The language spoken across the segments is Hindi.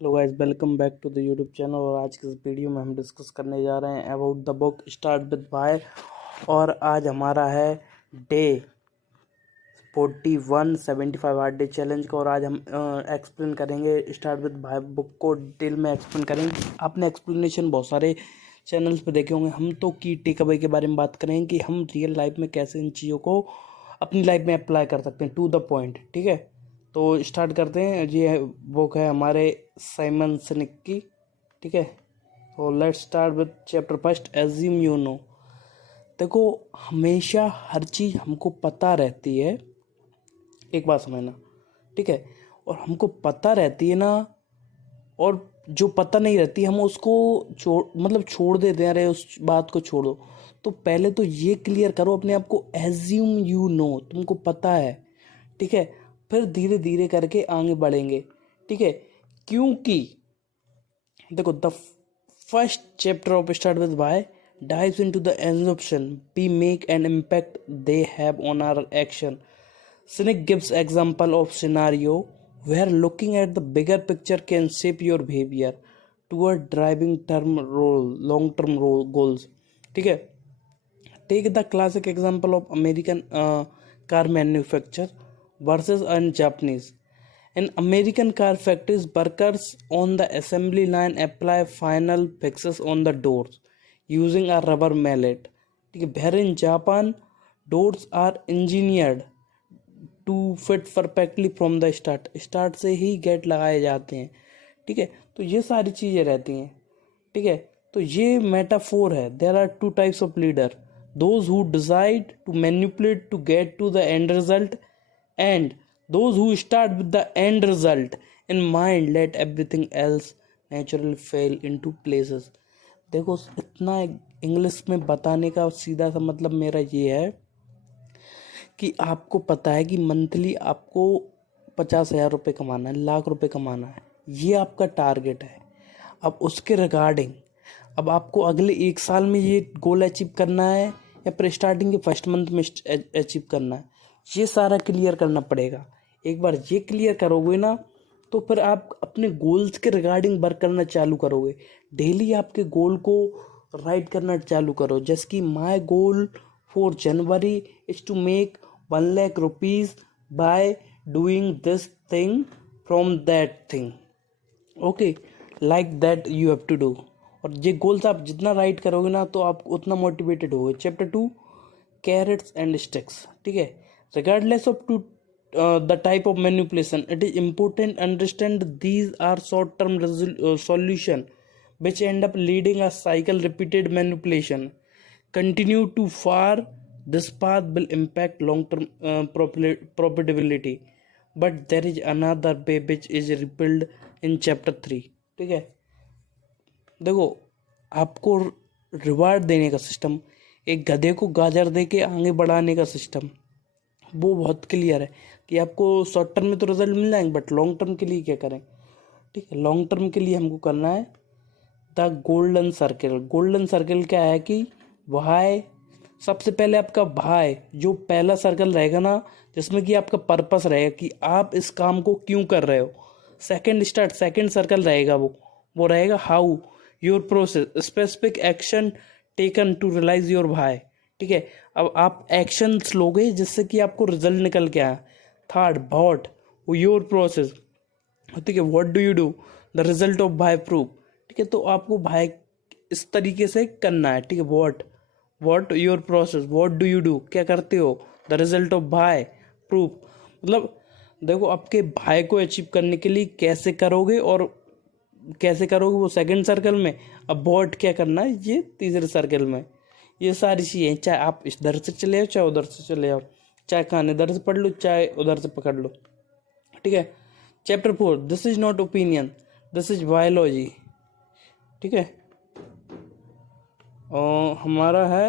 Hello guys, welcome back to the YouTube channel. और आज की इस वीडियो में हम डिस्कस करने जा रहे हैं about the book Start with Why. और आज हमारा है डे 41 75 हार्ड डे चैलेंज का। और आज हम एक्सप्लेन करेंगे स्टार्ट विद वाई बुक को डिटेल में एक्सप्लेन करेंगे। आपने एक्सप्लेनेशन बहुत सारे चैनल्स पे देखे होंगे, हम तो की टेक अवे के बारे में बात करेंगे कि हम रियल लाइफ में कैसे इन चीज़ों को अपनी लाइफ में अप्लाई कर सकते हैं टू द पॉइंट। ठीक है, तो स्टार्ट करते हैं। ये बुक है हमारे साइमन सिनेक की। ठीक है, तो let's start with chapter first, assume you know. देखो, हमेशा हर चीज़ हमको पता रहती है, एक बात समझना। ठीक है, और हमको पता रहती है ना, और जो पता नहीं रहती हम उसको छोड़ देते हैं, अरे उस बात को छोड़ो। तो पहले तो ये क्लियर करो अपने आप को, एज्यूम यू नो, तुमको पता है। ठीक है, फिर धीरे धीरे करके आगे बढ़ेंगे। ठीक है, क्योंकि देखो, the first chapter of Start with Why dives into the assumption we make and impact they have on our action. Cynic gives example of scenario where looking at the bigger picture can shape your behavior toward driving long term goals. ठीक है, take the classic example of American car manufacturer versus a Japanese. In American car factories, workers on the assembly line apply final fixes on the doors using a rubber mallet. ठीक है, where in Japan, doors are engineered to fit perfectly from the start से ही गेट लगाए जाते हैं। ठीक है, तो ये सारी चीज़ें रहती हैं। ठीक है, तो ये मेटाफोर है। There are two types of leader, those who decide to manipulate to get to the end result, and those who start with the end result in mind let everything else naturally fail into places. देखो, इतना इंग्लिश में बताने का सीधा सा मतलब मेरा ये है कि आपको पता है कि मंथली आपको 50,000 रुपये कमाना है, लाख रुपए कमाना है, ये आपका टारगेट है। अब उसके रिगार्डिंग अब आपको अगले एक साल में ये गोल अचीव करना है या फिर स्टार्टिंग के फर्स्ट मंथ में अचीव करना है, ये सारा क्लियर करना पड़ेगा। एक बार ये क्लियर करोगे ना, तो फिर आप अपने गोल्स के रिगार्डिंग वर्क करना चालू करोगे। डेली आपके गोल को राइट करना चालू करो, जैसे कि my goal for January is to make 1 lakh rupees by doing this thing from that thing. Okay, like that you have to do. और ये गोल्स आप जितना राइट करोगे ना, तो आप उतना मोटिवेटेड होगे। Chapter 2, carrots and sticks. ठीक है, regardless of to the type of manipulation, it is important to understand these are short term solution which end up leading a cycle. Repeated manipulation continue to far, this path will impact long term profitability, but there is another way which is revealed in chapter 3. ठीक है, देखो, आपको रिवार्ड देने का सिस्टम, एक गधे को गाजर दे के आगे बढ़ाने का सिस्टम, वो बहुत क्लियर है कि आपको शॉर्ट टर्म में तो रिजल्ट मिल जाएंगे, बट लॉन्ग टर्म के लिए क्या करें। ठीक है, लॉन्ग टर्म के लिए हमको करना है the golden circle. Golden circle क्या है कि भाई, सबसे पहले आपका भाई जो पहला सर्कल रहेगा ना, जिसमें कि आपका पर्पस रहेगा कि आप इस काम को क्यों कर रहे हो। सेकंड सर्कल रहेगा, वो रहेगा how, your process, specific action taken to realise your भाई। ठीक है, अब आप एक्शंस लोगे जिससे कि आपको रिजल्ट निकल के आए। Third, what, your process. ठीक है, what do you do, the result of भाई प्रूफ। ठीक है, तो आपको भाई इस तरीके से करना है। ठीक है, what your process, what do you do, क्या करते हो, द रिजल्ट ऑफ भाई प्रूफ। मतलब देखो, आपके भाई को अचीव करने के लिए कैसे करोगे, और कैसे करोगे वो सेकंड सर्कल में। अब व्हाट क्या करना है, ये तीसरे सर्कल में। ये सारी चीज़ें, चाहे आप इधर से चले जाओ चाहे उधर से चले जाओ, चाहे खाने इधर से पढ़ लो चाहे उधर से पकड़ लो। ठीक है, chapter 4, this is not opinion, this is biology. ठीक है, हमारा है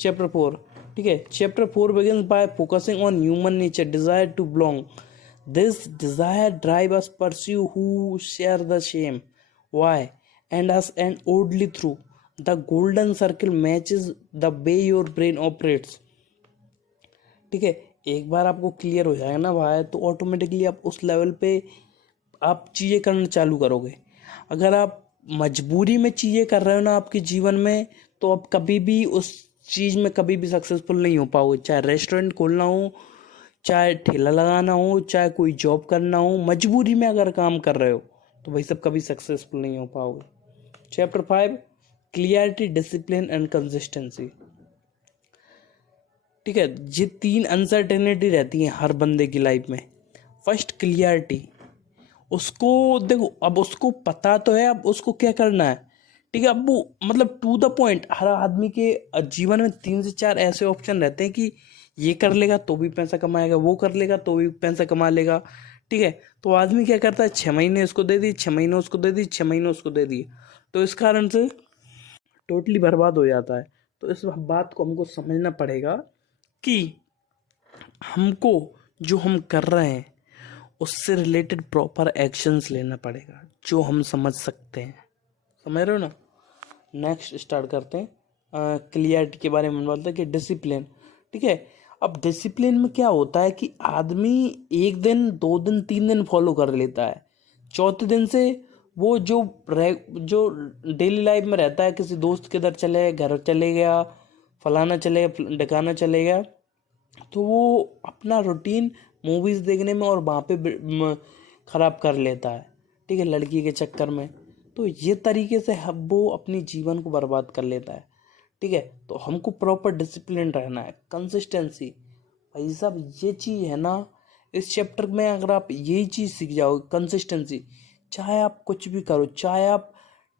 चैप्टर 4। ठीक है, chapter 4 begins by focusing on human nature, desire to belong. This desire drive us pursue who share the same why and us, and oddly through the golden circle matches the way your brain operates. ठीक है, एक बार आपको क्लियर हो जाएगा ना भाई, तो ऑटोमेटिकली आप उस लेवल पे आप चीज़ें करना चालू करोगे। अगर आप मजबूरी में चीज़ें कर रहे हो ना आपके जीवन में, तो आप कभी भी उस चीज़ में कभी भी सक्सेसफुल नहीं हो पाओगे। चाहे रेस्टोरेंट खोलना हो, चाहे ठेला लगाना हो, चाहे कोई जॉब करना हो, मजबूरी में अगर काम कर रहे हो तो भाई सब कभी सक्सेसफुल नहीं हो पाओगे। Chapter 5, clarity, discipline and consistency. ठीक है, ये 3 अनसर्टेनिटी रहती हैं हर बंदे की लाइफ में। First, clarity. उसको देखो, अब उसको पता तो है अब उसको क्या करना है। ठीक है, अब वो मतलब टू द पॉइंट। हर आदमी के जीवन में 3 से 4 ऐसे ऑप्शन रहते हैं कि ये कर लेगा तो भी पैसा कमाएगा, वो कर लेगा तो भी पैसा कमा लेगा। ठीक है, तो आदमी क्या करता है, 6 महीने उसको दे दी, 6 महीने उसको दे दी, 6 महीने उसको दे दिए, तो इस कारण से टोटली बर्बाद हो जाता है। तो इस बात को हमको समझना पड़ेगा कि हमको जो हम कर रहे हैं उससे रिलेटेड प्रॉपर एक्शंस लेना पड़ेगा जो हम समझ सकते हैं। समझ रहे हो ना। नेक्स्ट स्टार्ट करते हैं। क्लियरिटी के बारे में बोलते हैं कि डिसिप्लिन। ठीक है, अब डिसिप्लिन में क्या होता है कि आदमी 1 दिन 2 दिन 3 दिन फॉलो कर लेता है, चौथे दिन से वो जो डेली लाइफ में रहता है, किसी दोस्त के इधर चले, घर चले गया, फलाना चले गया, ढकाना चले गया, तो वो अपना रूटीन मूवीज़ देखने में और वहाँ पे ख़राब कर लेता है। ठीक है, लड़की के चक्कर में। तो ये तरीके से वो अपनी जीवन को बर्बाद कर लेता है। ठीक है, तो हमको प्रॉपर डिसिप्लिन रहना है, कंसिस्टेंसी। भाई साहब ये चीज़ है ना, इस चैप्टर में अगर आप यही चीज़ सीख जाओगे, कंसिस्टेंसी, चाहे आप कुछ भी करो, चाहे आप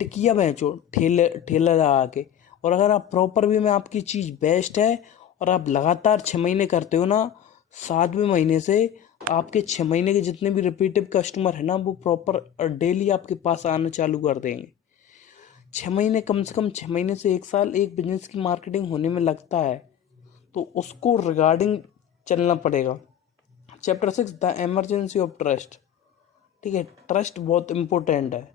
टिकिया बेचो ठेला लगा के, और अगर आप प्रॉपर वे में आपकी चीज़ बेस्ट है और आप लगातार 6 महीने करते हो ना, 7वें महीने से आपके 6 महीने के जितने भी रिपीटिव कस्टमर है ना, वो प्रॉपर डेली आपके पास आना चालू कर देंगे। 6 महीने, कम से कम 6 महीने से 1 साल एक बिजनेस की मार्केटिंग होने में लगता है, तो उसको रिगार्डिंग चलना पड़ेगा। Chapter 6, the emergency of trust. ठीक है, ट्रस्ट बहुत इंपॉर्टेंट है।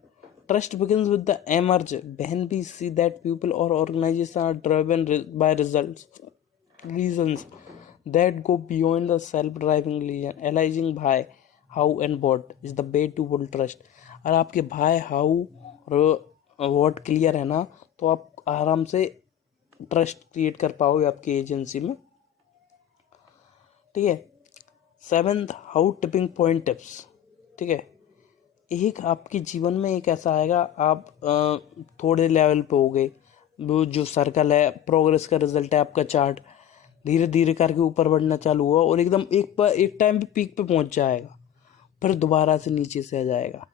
Trust begins with the emerge when we see that people or organizations are driven by results, reasons that go beyond the self-driving religion. Analyzing why, how and what is the way to build trust. अगर आपके भाई, हाउ और वॉट क्लियर है ना, तो आप आराम से ट्रस्ट क्रिएट कर पाओगे आपकी एजेंसी में। ठीक है, 7th, how tipping point tips. ठीक है, एक आपके जीवन में एक ऐसा आएगा, आप थोड़े लेवल पे हो गए, वो जो सर्कल है, प्रोग्रेस का रिजल्ट है आपका चार्ट, धीरे धीरे करके ऊपर बढ़ना चालू हुआ और एकदम एक टाइम पे पीक पे पहुंच जाएगा, फिर दोबारा से नीचे से आ जाएगा।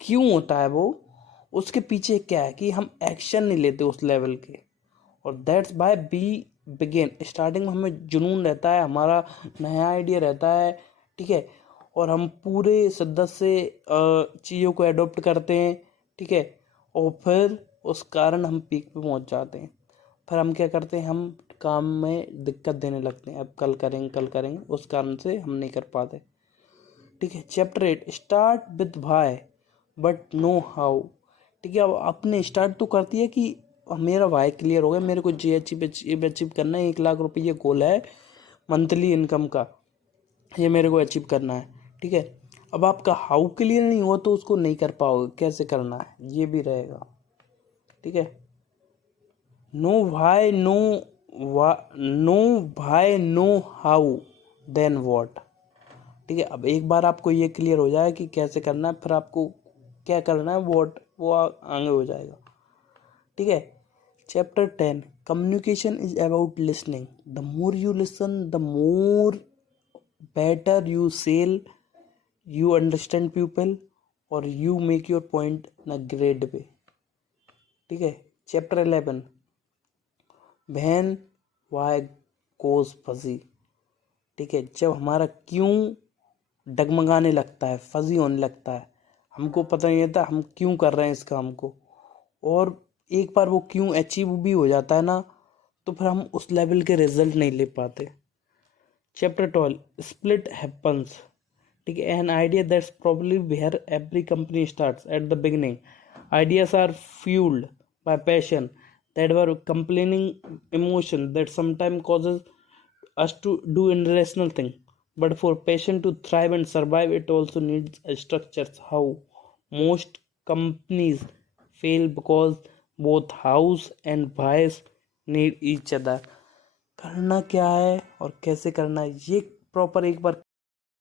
क्यों होता है वो, उसके पीछे क्या है कि हम एक्शन नहीं लेते उस लेवल के। और that's by be begin. Starting में हमें जुनून रहता है, हमारा नया आइडिया रहता है। ठीक है, और हम पूरे शिद्दत से चीज़ों को एडॉप्ट करते हैं। ठीक है, और फिर उस कारण हम पीक पे पहुंच जाते हैं। फिर हम क्या करते हैं, हम काम में दिक्कत देने लगते हैं, अब कल करेंगे, उस कारण से हम नहीं कर पाते। ठीक है, chapter 8, start with why but no how. ठीक है, अब आपने स्टार्ट तो करती है कि मेरा वाई क्लियर हो गया, मेरे को ये अचीव करना है, 1 लाख रुपये गोल है मंथली इनकम का, ये मेरे को अचीव करना है। ठीक है, अब आपका हाउ क्लियर नहीं हुआ तो उसको नहीं कर पाओगे, कैसे करना है ये भी रहेगा। ठीक है, नो भाई नो हाउ देन व्हाट। ठीक है, अब एक बार आपको ये क्लियर हो जाए कि कैसे करना है, फिर आपको क्या करना है, व्हाट वो आगे हो जाएगा। ठीक है, chapter 10, communication is about listening. The more you listen, the more better you sell, you understand people, or you make your point in a great way. ठीक है, chapter 11, when why goes fuzzy। ठीक है, जब हमारा क्यों डगमगाने लगता है, फजी होने लगता है, हमको पता नहीं रहता हम क्यों कर रहे हैं इस काम को, और एक बार वो क्यों अचीव भी हो जाता है ना, तो फिर हम उस लेवल के रिजल्ट नहीं ले पाते। Chapter 12, split happens. ठीक है, an idea that's probably where every company starts at the beginning. Ideas are fuelled by passion that were complaining emotion that sometime causes us to do irrational thing, But for patient to thrive and survive, it also needs a structures. How most companies fail because both house and wives need each other. करना क्या है और कैसे करना है ये प्रॉपर एक बार